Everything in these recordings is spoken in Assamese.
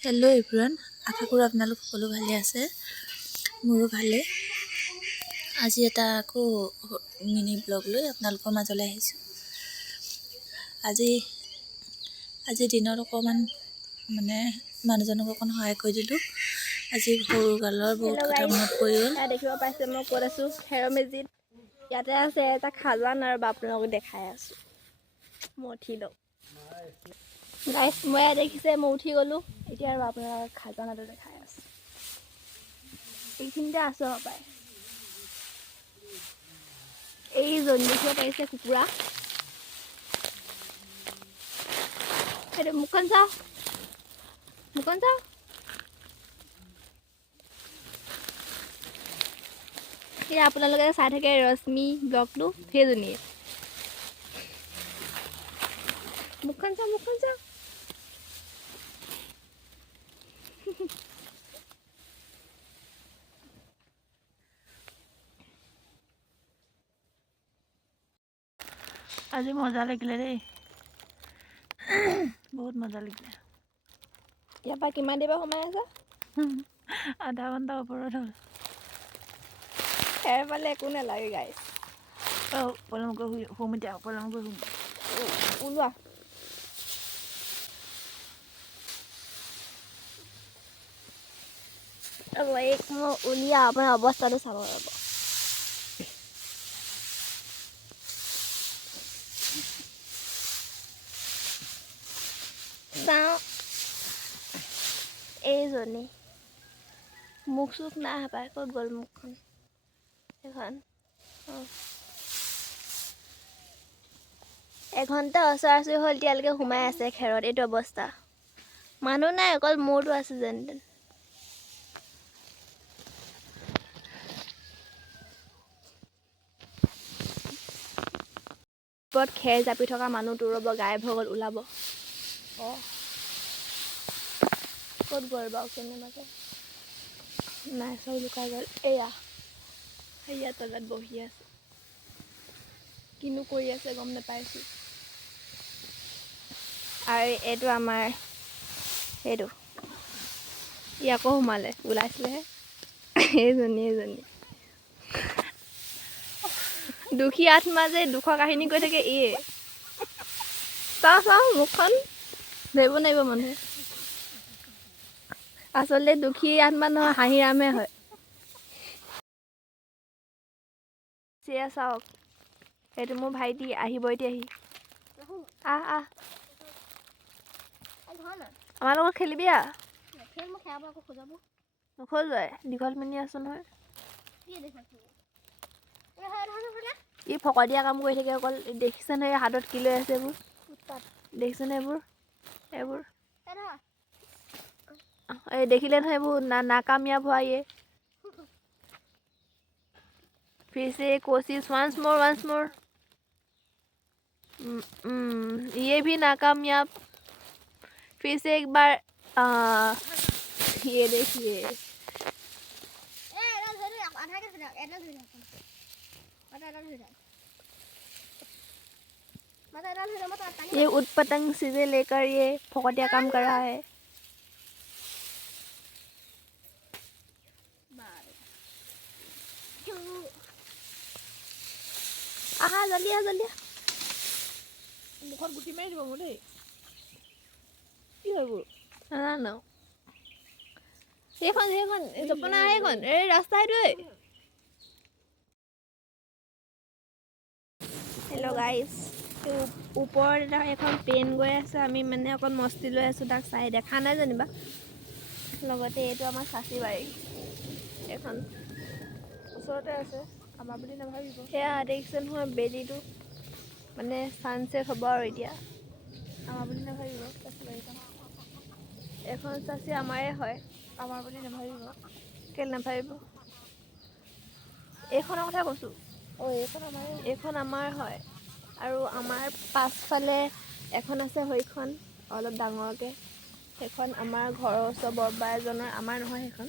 হেল্ল' এভৰিৱান, আশা কৰোঁ আপোনালোক সকলো ভালে আছে। মোৰো ভালে। আজি এটা আকৌ মিনি ব্লগ লৈ আপোনালোকৰ মাজলৈ আহিছোঁ। আজি দিনত অকণমান মানুহজনক অকণ সহায় কৰি দিলোঁ। আজি সৰুকালৰ বহুত কথা মনত পৰি গ'ল। দেখিব পাইছে মই ক'ত আছোঁ, খেৰমেজিত। ইয়াতে আছে এটা খাজান আৰু আপোনালোকক দেখাই আছোঁ। মই উঠি লওঁ গাইছ, মই দেখিছে মই উঠি গ'লোঁ। এতিয়া আৰু আপোনালোকক খাজানাটো দেখাই আছোঁ। এইখিনিতে আছোঁ পায়। এইজনী দেখিব পাৰিছে কুকুৰা। সেইটো মুখখন চাওঁ, মুখখন চাওঁ। এতিয়া আপোনালোকে চাই থাকে ৰশ্মি ব্লগটো, সেইজনীয়ে। মুখখন চাওঁ, মুখখন চাওঁ। আজি মজা লাগিলে দেই, বহুত মজা লাগিলে। ইয়াৰ পৰা কিমান দেৰি পৰা সোমাই আছে? আধা ঘণ্টা ওপৰত হ'ল। খেৰ পালে একো নালাগে গাইছ। পলমকৈ শুম এতিয়া, পলমকৈ শুম। ওলোৱা। মই উলিয়া আপোনাৰ অৱস্থাটো চাব ৰ'ব। চাওঁ এইজনী মুখ চুখ নাই পায়, ক'ত গ'ল মুখখন? এখন এঘণ্টা ওচৰা-ওচৰি হ'ল, এতিয়ালৈকে সোমাই আছে খেৰত। এইটো অৱস্থা। মানুহ নাই, অকল মূৰটো আছে যেন তেন। ওপৰত খেৰ জাপি থকা মানুহটো ৰ'ব, গায়ব হৈ গ'ল, ওলাব। ক'ত গ'ল বাৰু কেনেবাকৈ? নাই, চব লুকাই গ'ল। এয়া সেয়া তলত বহি আছে, কিনো কৰি আছে গম নাপাইছোঁ। আৰু এইটো আমাৰ সেইটো ই আকৌ সোমালে, ওলাইছিলেহে। এইজনী দুখী আত্মা যে দুখৰ কাহিনী কৈ থাকে ইয়ে। চাওঁ মুখখন ধৰিব নোৱাৰিব মানুহে। আচলতে দুখী আত্মা নহয়, হাঁহিৰামহে হয়। চিয়া চাওক, সেইটো মোৰ ভাইটি আহিব এতিয়া। আহ আমাৰ লগত খেলিবি আহ। নোখোজোৱাই, দীঘল পিন্ধি আছো নহয়। ই ফকতীয়া কাম কৰি থাকে অকল। দেখিছে নহয় হাতত কি লৈ আছে এইবোৰ? দেখিছেনে এইবোৰ? এই দেখিলে নহয় এইবোৰ নাকামিয়াব হোৱা ইয়ে। फिर से कोशिश once more। ये भी नाकामयाब। फिर से एक बार ये देखिए। ये उत्पतंग चीजें लेकर ये फकटिया काम कर रहा है। আহা জল্দি মুখত গুটি মাৰি দিব মোৰ দেই। কি হ'ব নাজানো। সেইখন জপনা সেইখন এই ৰাস্তা এইটোৱে। হেল্ল' গাইজ, ওপৰত এটা এখন ট্ৰেইন গৈ আছে। আমি অকণ মস্তি লৈ আছোঁ, তাক চাই দেখা নাই যেনিবা। লগতে এইটো আমাৰ চাচি বাৰী, এখন ওচৰতে আছে। আমাৰ বুলি নাভাবিব। সেয়া দেখিছে নহয় বেলিটো, ছানছেট হ'ব আৰু এতিয়া। আমাৰ বুলি নাভাবিব। চাচি বাৰীখন, এখন চাচি আমাৰে হয়। আমাৰ বুলি নাভাবিব। কেলে নাভাবিব? এইখনৰ কথা কৈছোঁ। এইখন আমাৰ হয়। আৰু আমাৰ পাছফালে এখন আছে, সেইখন অলপ ডাঙৰকৈ। সেইখন আমাৰ ঘৰৰ ওচৰৰ বৰবা এজনৰ, আমাৰ নহয় সেইখন।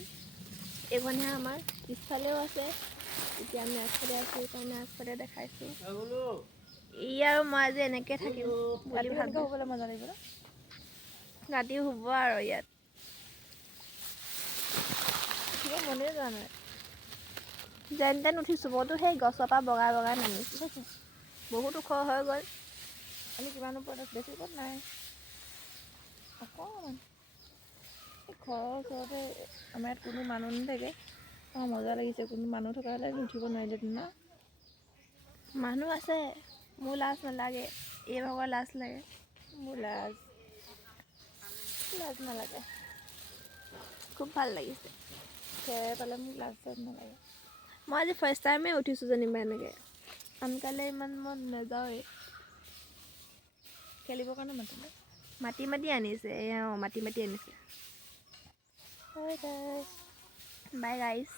এইখনহে আমাৰ। পিছফালেও আছে। এতিয়া আমি আগফালে আছোঁ, সেইকাৰণে আগফালে দেখাইছোঁ। ই আৰু মই আজি এনেকৈ থাকিম বুলি ভাবিছোঁ। ৰাতি শুব আৰু ইয়াত। কিবা মনে যোৱা নাই। যেন তেন উঠিছোঁ, মইতো সেই গছৰ পৰা বগাই বগাই নামিছোঁ। বহুত ওখ হৈ গ'ল। আমি কিমান ওপৰত আছোঁ, বেছি ওপৰত নাই অকণমান। এই ঘৰৰ ওচৰতে আমাৰ ইয়াত কোনো মানুহ নাথাকে। অঁ মজা লাগিছে, কোনো মানুহ থকা হ'লে উঠিব নোৱাৰিলেহেঁতেন ন। মানুহ আছে, মোৰ লাজ নালাগে, এই ভাগৰ লাজ লাগে। মোৰ লাজ নালাগে। খুব ভাল লাগিছে। খেৰ পালে মোক লাজ চাজ নালাগে। মই আজি ফাৰ্ষ্ট টাইমে উঠিছোঁ যেনিবা এনেকৈ, আনকালে ইমান মই নাযাওঁৱেই। খেলিবৰ কাৰণে মাতিলে। মাতি মাতি আনিছে, এয়া অঁ মাতি মাতি আনিছে। Bye bye. বাই গাইছ।